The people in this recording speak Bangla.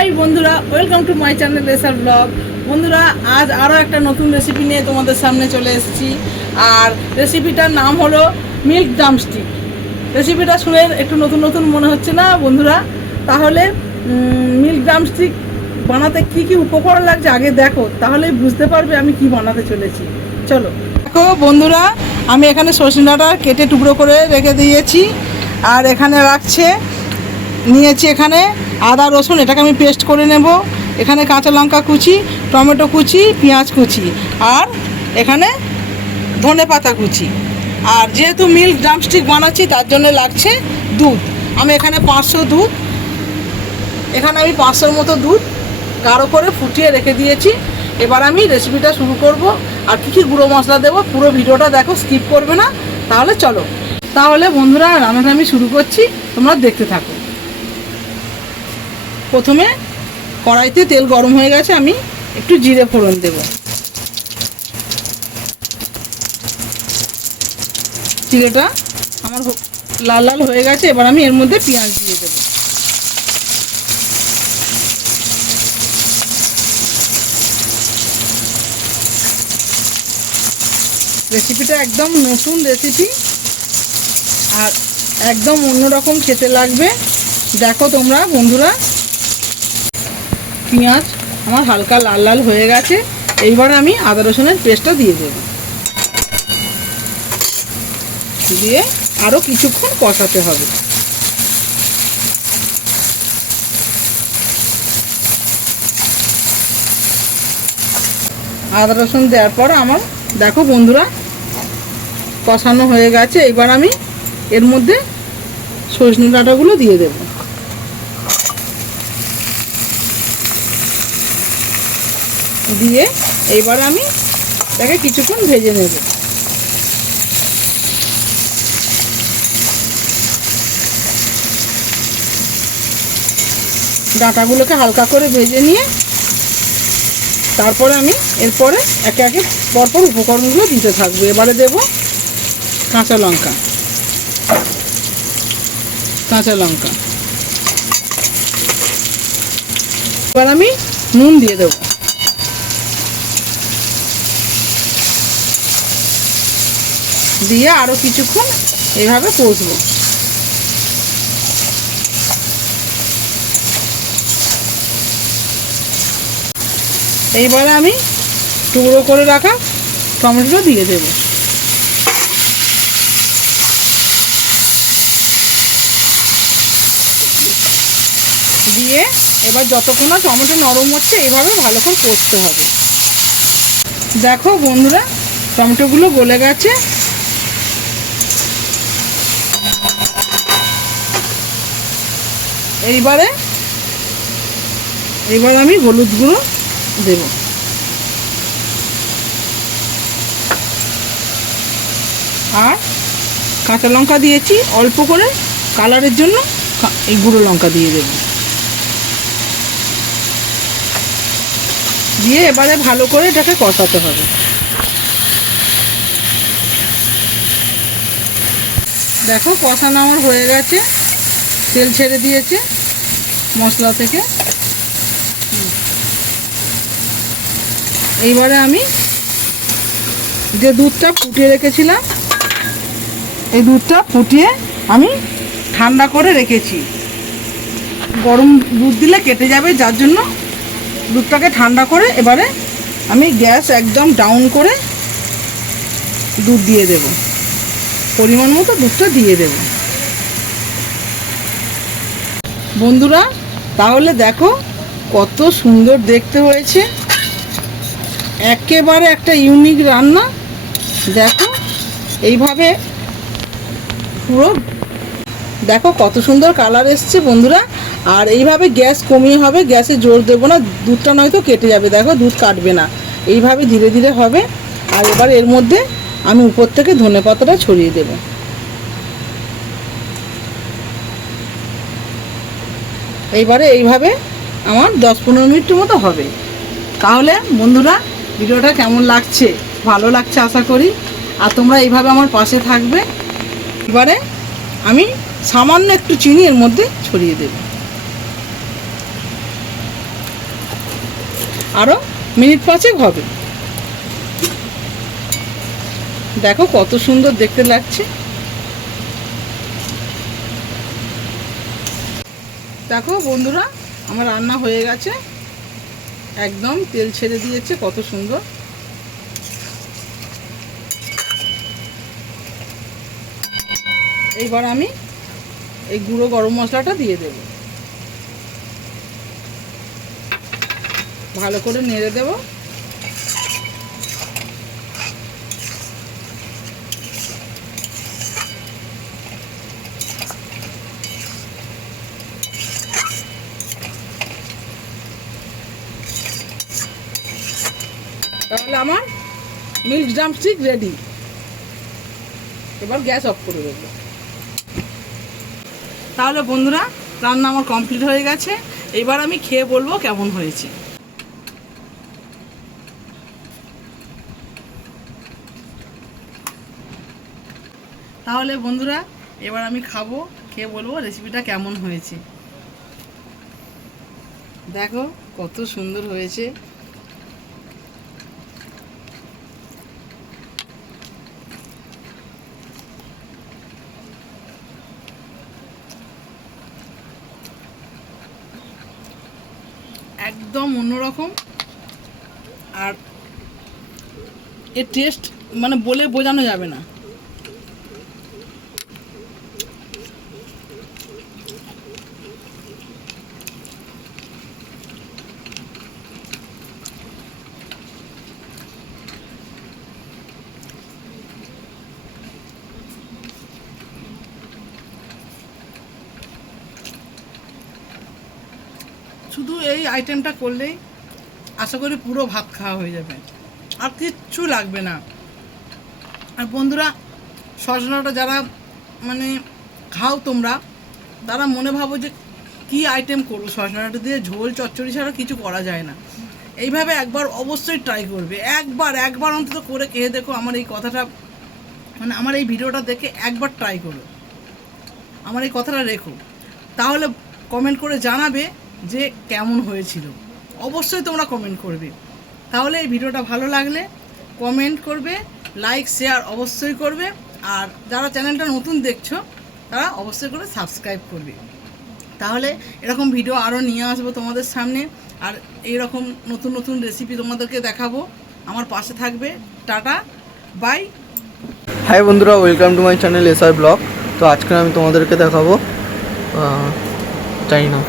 হাই বন্ধুরা, welcome to my channel racer blog. বন্ধুরা, আজ আরও একটা নতুন রেসিপি নিয়ে তোমাদের সামনে চলে এসেছি। আর রেসিপিটার নাম হলো মিল্ক ড্রামস্টিক। রেসিপিটা শুনে একটু নতুন নতুন মনে হচ্ছে না বন্ধুরা? তাহলে মিল্ক ড্রামস্টিক বানাতে কি কি উপকরণ লাগছে আগে দেখো, তাহলে বুঝতে পারবে আমি কি বানাতে চলেছি। চলো দেখো বন্ধুরা, আমি এখানে সজনে ডাঁটা কেটে টুকরো করে রেখে দিয়েছি। আর এখানে নিয়েছি এখানে আদা রসুন, এটাকে আমি পেস্ট করে নেব। এখানে কাঁচা লঙ্কা কুচি, টমেটো কুচি, পেঁয়াজ কুচি, আর এখানে ধনে পাতা কুচি। আর যেহেতু মিল্ক ড্রামস্টিক বানাচ্ছি তার জন্য লাগছে দুধ। আমি এখানে 500 দুধ, এখানে আমি 500 মতো দুধ গাঢ় করে ফুটিয়ে রেখে দিয়েছি। এবার আমি রেসিপিটা শুরু করব। আর কী কী গুঁড়ো মশলা দেবো পুরো ভিডিওটা দেখো, স্কিপ করবে না। তাহলে চলো, তাহলে বন্ধুরা রান্নাটা আমি শুরু করছি, তোমরা দেখতে থাকো। প্রথমে কড়াইতে তেল গরম হয়ে গেছে, আমি একটু জিরে ফোড়ন দেব। জিরেটা আমার লাল লাল হয়ে গেছে, এবার আমি এর মধ্যে পেঁয়াজ দিয়ে দেব। রেসিপিটা একদম নতুন রেসিপি আর একদম অন্যরকম খেতে লাগবে। দেখো তোমরা বন্ধুরা, পেঁয়াজ আমার হালকা লাল লাল হয়ে গেছে। এইবার আমি আদা রসুনের পেস্টটা দিয়ে দেব, দিয়ে আরও কিছুক্ষণ কষাতে হবে। আদা রসুন দেওয়ার পর আমার দেখো বন্ধুরা কষানো হয়ে গেছে। এবার আমি এর মধ্যে সজনে ডাঁটাগুলো দিয়ে দেব। দিয়ে এইবার আমি তাকে কিছুক্ষণ ভেজে নেব। ডাঁটাগুলোকে হালকা করে ভেজে নিয়ে তারপরে আমি এরপরে একে একে পরপর উপকরণগুলো দিতে থাকবো। এবারে দেব কাঁচা লঙ্কা, এবার আমি নুন দিয়ে দেব। দিয়ে আরও কিছুক্ষণ এইভাবে কষবো। এইবারে আমি টুকরো করে রাখা টমেটো দিয়ে দেব। দিয়ে এবার যতক্ষণ না টমেটো নরম হচ্ছে এইভাবে ভালো করে কষতে হবে। দেখো বন্ধুরা, টমেটোগুলো গলে গেছে। এইবার আমি হলুদ গুঁড়ো দেব। আর কাঁচা লঙ্কা দিয়েছি অল্প করে কালারের জন্য, এই গুঁড়ো লঙ্কা দিয়ে দেব। দিয়ে এবারে ভালো করে এটাকে কষাতে হবে। দেখো কষানো আমার হয়ে গেছে, তেল ছেড়ে দিয়েছে মশলা থেকে। এইবারে আমি যে দুধটা ফুটিয়ে রেখেছিলাম, এই দুধটা ফুটিয়ে আমি ঠান্ডা করে রেখেছি। গরম দুধ দিলে কেটে যাবে, যার জন্য দুধটাকে ঠান্ডা করে এবারে আমি গ্যাস একদম ডাউন করে দুধ দিয়ে দেব। পরিমাণ মতো দুধটা দিয়ে দেব বন্ধুরা। তাহলে দেখো কত সুন্দর দেখতে হয়েছে, একেবারে একটা ইউনিক রান্না। দেখো এইভাবে পুরো দেখো কত সুন্দর কালার এসছে বন্ধুরা। আর এইভাবে গ্যাস কমিয়ে হবে, গ্যাসে জোর দেবো না, দুধটা নয়তো কেটে যাবে। দেখো দুধ কাটবে না, এইভাবে ধীরে ধীরে হবে। আর এবার এর মধ্যে আমি উপর থেকে ধনে পাতাটা ছড়িয়ে দেব। এইবারে এইভাবে আমার 10-15 মিনিট মতো হবে। তাহলে বন্ধুরা ভিডিওটা কেমন লাগছে? ভালো লাগছে আশা করি। আর তোমরা এইভাবে আমার পাশে থাকবে। এবারে আমি সামান্য একটু চিনি এর মধ্যে ছড়িয়ে দেব। আরও মিনিট 5 হবে। দেখো কত সুন্দর দেখতে লাগছে। দেখো বন্ধুরা, আমার রান্না হয়ে গেছে, একদম তেল ছেড়ে দিয়েছে, কত সুন্দর। এইবার আমি এই গুঁড়ো গরম মশলাটা দিয়ে দেব, ভালো করে নেড়ে দেব। তাহলে আমার মিল্ক ড্রামস্টিক রেডি। এবার গ্যাস অফ করে দেবো। তাহলে বন্ধুরা, রান্না আমার কমপ্লিট হয়ে গেছে। এবার আমি খেয়ে বলবো কেমন হয়েছে। তাহলে বন্ধুরা, এবার আমি খাবো, খেয়ে বলবো রেসিপিটা কেমন হয়েছে। দেখো কত সুন্দর হয়েছে। একদম অন্যরকম, আর এর টেস্ট মানে বলে বোঝানো যাবে না। শুধু এই আইটেমটা করলেই আশা করি পুরো ভাত খাওয়া হয়ে যাবে, আর কিচ্ছু লাগবে না। আর বন্ধুরা, সজনাটা যারা মানে খাও তোমরা, তারা মনে ভাবো যে কী আইটেম করবো, সজনাটা দিয়ে ঝোল চচ্চড়ি ছাড়া কিছু করা যায় না। এইভাবে একবার অবশ্যই ট্রাই করবে, একবার অন্তত করে খেয়ে দেখো। আমার এই কথাটা মানে আমার এই ভিডিওটা দেখে একবার ট্রাই করো, আমার এই কথাটা রেখো, তাহলে কমেন্ট করে জানাবে যে কেমন হয়েছিল। অবশ্যই তোমরা কমেন্ট করবে। তাহলে এই ভিডিওটা ভালো লাগলে কমেন্ট করবে, লাইক শেয়ার অবশ্যই করবে, আর যারা চ্যানেলটা নতুন দেখছো তারা অবশ্যই করে সাবস্ক্রাইব করবে। তাহলে এরকম ভিডিও আরও নিয়ে আসবো তোমাদের সামনে, আর এইরকম নতুন নতুন রেসিপি তোমাদেরকে দেখাবো। আমার পাশে থাকবে। Tata, bye. হাই বন্ধুরা, welcome to my channel SR blog. তো আজকে আমি তোমাদেরকে দেখাবো চাই না